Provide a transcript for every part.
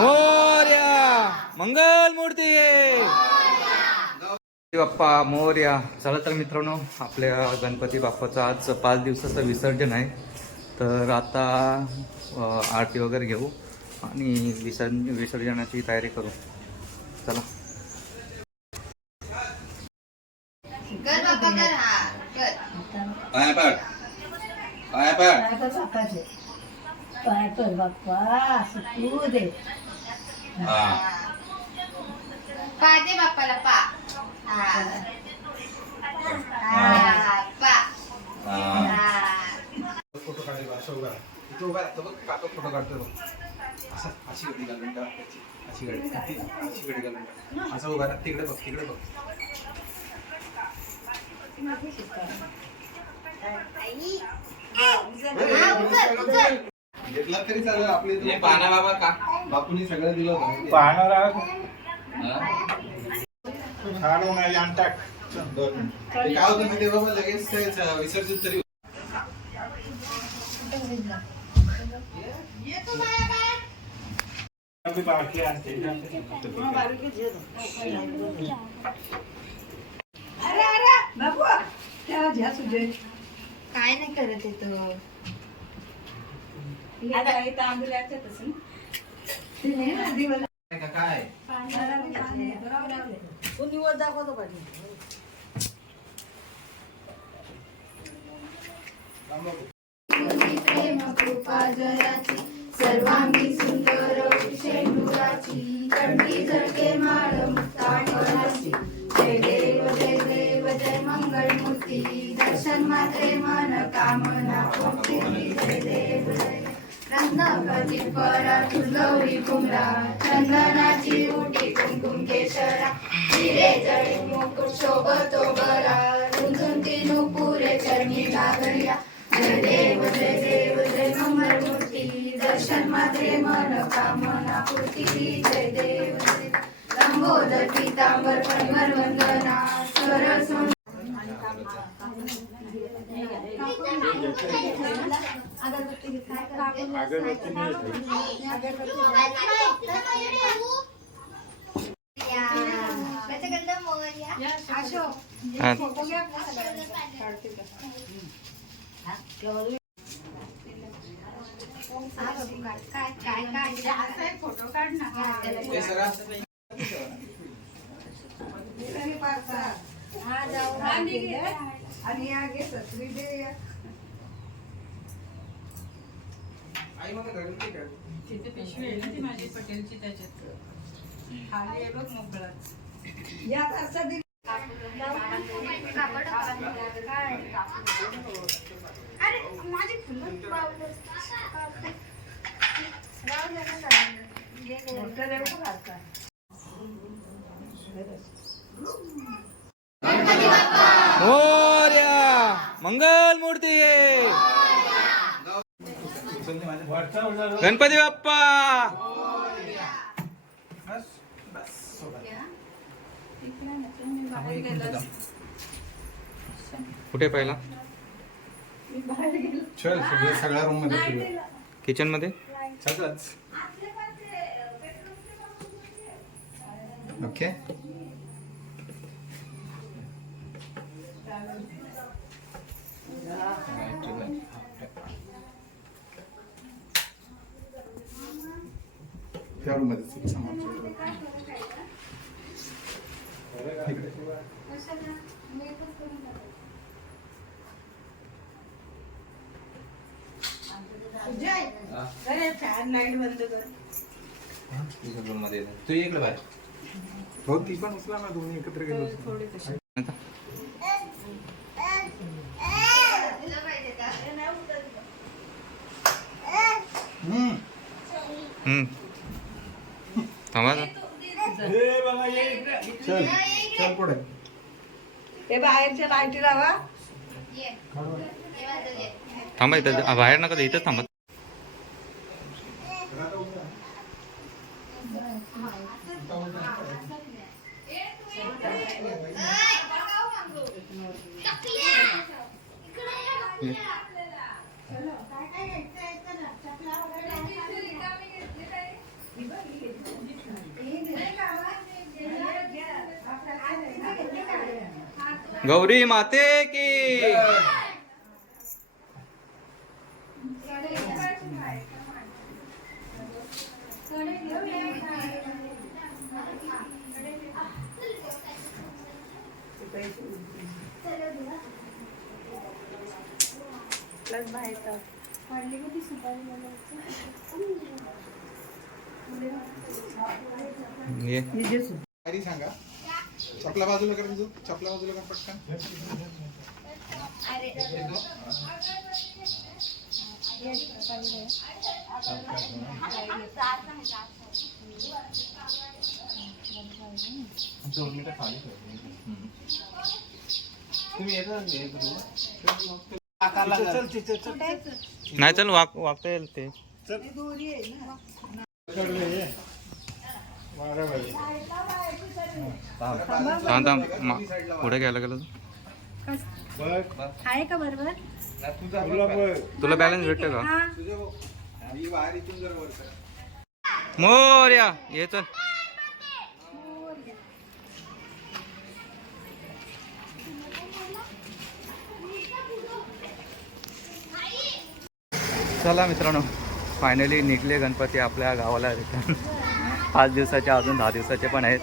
मोर्या. मंगल मूर्ती. बाप्पा मोर्या. चला तर मित्रांनो आपल्या गणपती बाप्पाचं आज पाच दिवसाचं विसर्जन आहे. तर आता आरती वगैरे घेऊ आणि विसर्जन विसर्जनाची तयारी करू. चला. कर बाबा कर हा कर पाया पाया पाय पाय कर बाप्पा सुटू दे. पा दे बाप्पाला पा. हा. हा, पा. हा. फोटो काढायला असं उभा राहा. इथे उभा राहतो बघ काका फोटो काढतोय बघ. असं अशी गडी घालून टाक. अशी गडी ती- अशी गडी घालून टाक. असं उभा राहा. तिकडे बघ तिकडे बघ. हा, उचल, उचल. घेतला तरी चालेल आपले पाना बाबा का? बापूनी सगळं दिलं होतं. छान होणार यान टाक दोन मिनिट. ते काय होतं माहिती बाबा? लगेच विसर्जित तरी ये तू माझ्या काय अरे अरे बाबू काय नाही करत येतो काय दाखवतो पाहिजे सर्वांगी सुंदर शेंडुराची कंठी झळके माळ मुक्ताळाची जय देव जय देव जय मंगल मूर्ती दर्शन मात्रे मन कामना जय देव जय रत्नाकरी परा तुलवरी कुमरा चंदनाची उटी कुंकुम केशरा. हिरे जळी मुकुट शोभतो बरा चरणी लागल्या जय देव जय देव जय मूर्ती दर्शन मात्रे मन कामना पूर्ती जय देव लंबोदर पीतांबर परिमल वंदना सरळ फोटो काढ ना हे सगळं हा जाऊ आणि या घे सत्री दे आई मला घरी नाही का? तिथे पिशवी आहे ना ती माझी पटेलची त्याच्यात. आहे बघ मोकळाच. या खर्चा दे अरे माझी फुलं मोठं देऊ का आता? मोर्या मंगल मूर्ती उचलते माझ्या. गणपती बाप्पा! बस, बस, सोबत. बाहेर गेलास कुठे पहिला? चल सगळं सगळ्या रूममध्ये फिरूया. किचनमध्ये? सगळंच ओके. रूम कर. तू इकडे बाहेर. हो ती पण उचला ना दोन्ही एकत्र गेलो. हम्म. हम्म. थांबा ना. चल. चल पुढे. हे बाहेरच्या लाईटी लावा. थांबा इथं आ, बाहेर नका इथंच थांबा. गौरी माते की। ये. सांगा चपला बाजूला कर तुझं चपला बाजूला कर पटकन. दोन मिनिटं खाली तुम्ही चल चल. चल नाही चल वाक वागता येईल ते थांब थांब. मा- पुढे घ्यायला गेलो तू? आहे का बरोबर? तुला बॅलन्स भेटतो का? ही. करा. मोर्या ये चल. चला मित्रांनो फायनली निघले गणपती आपल्या गावाला रिटर्न पाच दिवसाचे अजून दहा दिवसाचे पण आहेत.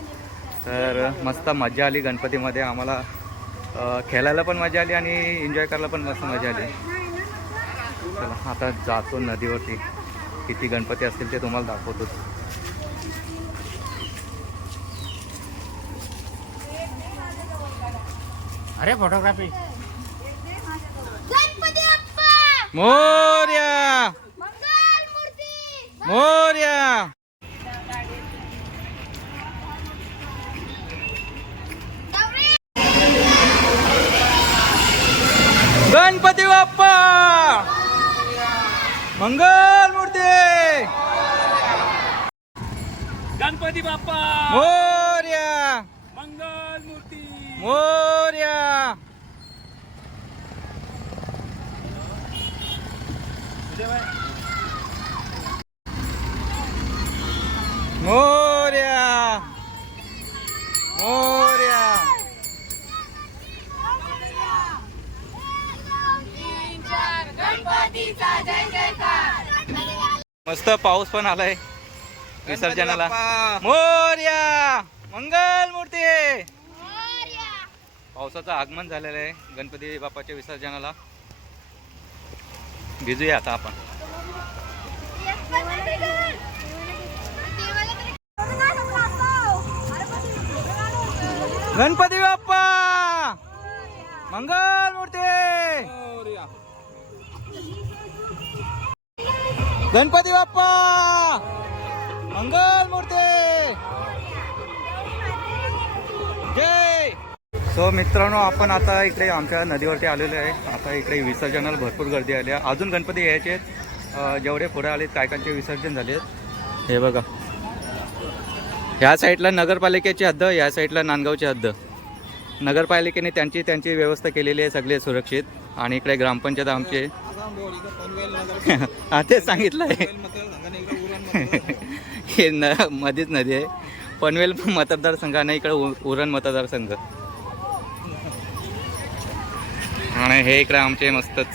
तर मस्त मजा आली गणपतीमध्ये. आम्हाला खेळायला पण मजा आली आणि एन्जॉय करायला पण मस्त मजा आली. चला आता जातो नदीवरती. किती गणपती असतील ते तुम्हाला दाखवतो. अरे फोटोग्राफी गणपती बाप्पा! मोर्या! मंगल मूर्ती! मोर्या! गणपती बाप्पा! मंगल मूर्ती! गणपती बाप्पा! मोर्या! मंगल मूर्ती! मोर्या! मोर्या मस्त पाऊस पण आलाय. विसर्जनाला. मोर्या! मंगल मूर्ती पावसाचं आगमन झालेलं आहे गणपती बाप्पाच्या विसर्जनाला. भिजूया आता आपण. गणपती बाप्पा मंगल मूर्ती गणपती बाप्पा! मंगल मूर्ती! जय! सो मित्रांनो आपण आता इकडे आमच्या नदीवरती आलेलो आहे. आता इकडे विसर्जनाला भरपूर गर्दी आली आहे. अजून गणपती यायचे आहेत. जेवढे पुढे आलेत काय कायचे विसर्जन झाले आहेत. हे बघा. ह्या साईडला नगरपालिकेची हद्द या साईडला नांदगावची हद्द. नगरपालिकेने त्यांची त्यांची व्यवस्था केलेली आहे सगळे सुरक्षित. आणि इकडे ग्रामपंचायत आमचे हा तेच सांगितलं आहे हे न मध्येच नदी आहे. पनवेल मतदारसंघ आणि इकडे उ- उरण मतदारसंघ. आणि हे इकडे आमचे मस्तच.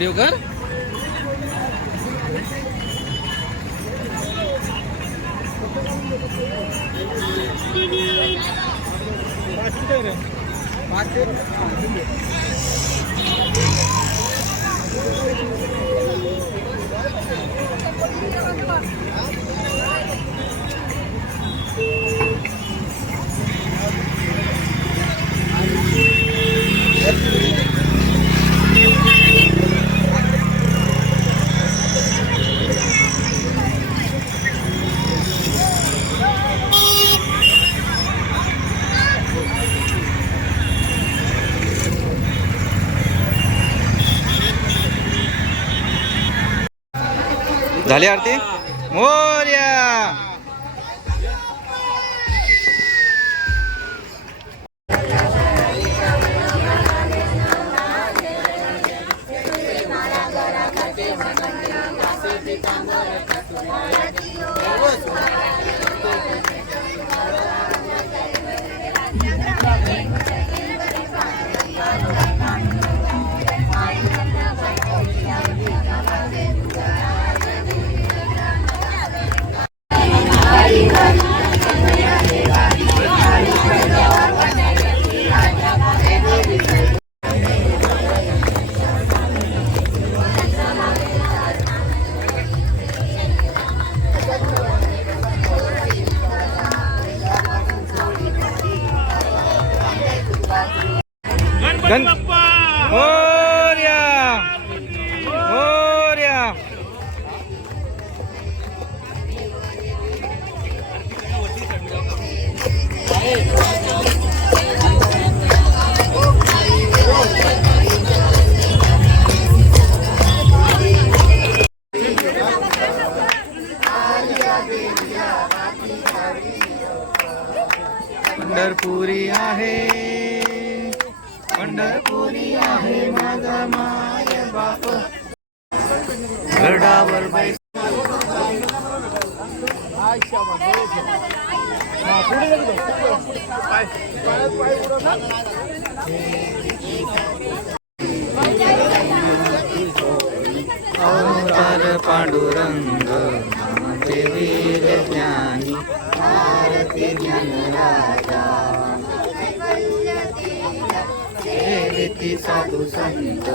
व्हिडिओ कर झाली आरती मोर्या पांडुरंग नामे वीर ज्ञानी आरती ज्ञानराजा सेविती साधू संत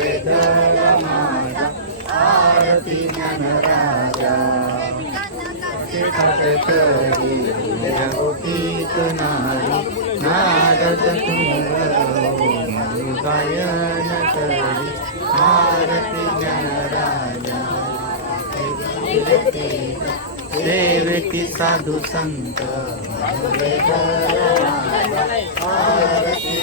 वेद माझा आरती ज्ञानराजा. करी रघुपीत नारी नारद तुम्ही गायन करी आरती सेविती साधू संत वेद आरती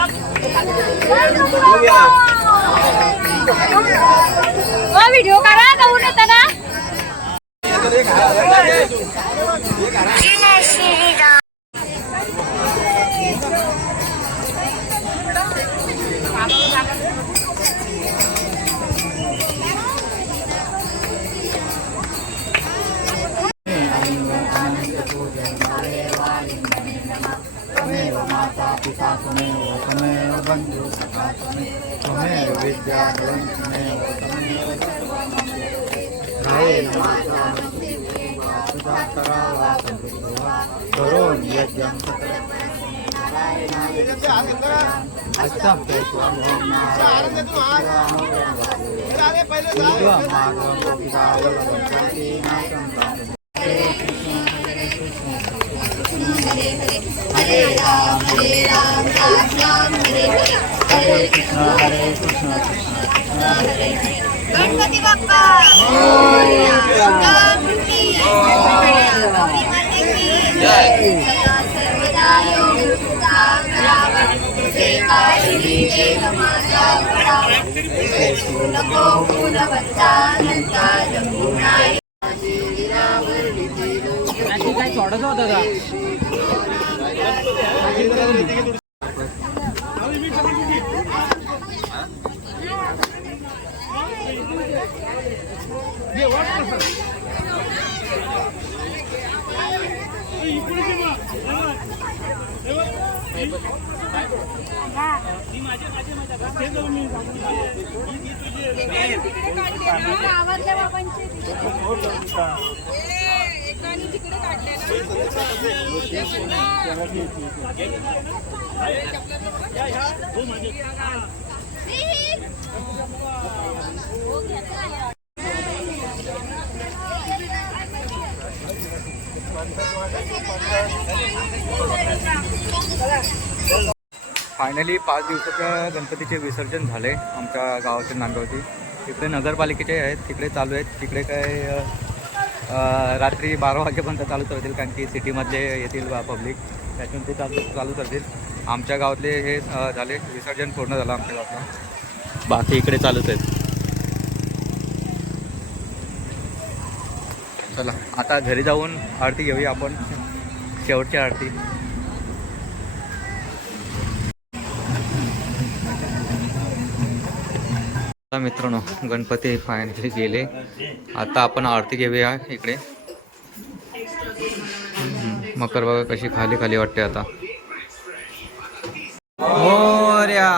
ज्ञानराजा व्हिडिओ करा जाऊन येताना त्वमेव त्वमेव बन्धु सखा त्वमेव त्वमेव विद्या त्वमेव त्वमेव रायेण माता सुधा करावा समृद्ध्वा करोमि यज्ञं अस्तं तेषां हरे राम हरे राम राम राम हरे हरे हरे कृष्ण हरे कृष्ण कृष्ण कृष्ण हरे हरे गणपती बाप्पा. सर्वदा योग नको रघुनाय गावातल्या बाबांची एकाने फायनली पाच दिवसाच्या गणपतीचे विसर्जन झाले आमच्या गावाच्या नांदगावची. इकडे नगरपालिकेचे आहेत तिकडे चालू आहेत तिकडे काय रात्री बारा वाजेपर्यंत चालूच राहतील कारण की सिटीमधले येतील पब्लिक त्यातून ते चालू चालूच राहतील आमच्या गावातले हे झाले. विसर्जन पूर्ण झालं आमच्या गावातलं. बाकी इकडे चालूच आहेत. चला आता घरी जाऊन आरती घेऊया आपण. शेवटची आरती. मित्रांनो गणपती फायनली गेले. आता आपण आरती घेऊया इकडे. मकर बघा कशी खाली खाली वाटते आता. मोर्या.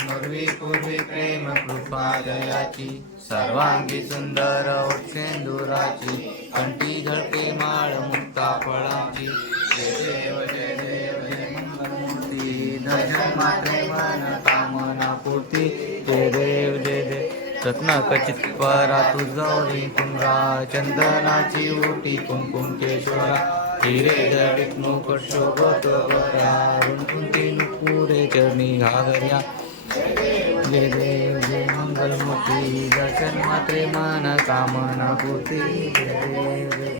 पूर्वी पूर्वी प्रेम कृपा दयाची सर्वांगी सुंदर कंठी झळके कचित परा तुझवणी कुंभरा चंदनाची ओटी कुंकुम केशवरा हिरे जडित मुकुट शोभत वरा रुंकुंती नुपुरे चरणी घागर्या. जय देव जय मंगलमूर्ती दर्शन मात्रे मन कामना पूर्ती देव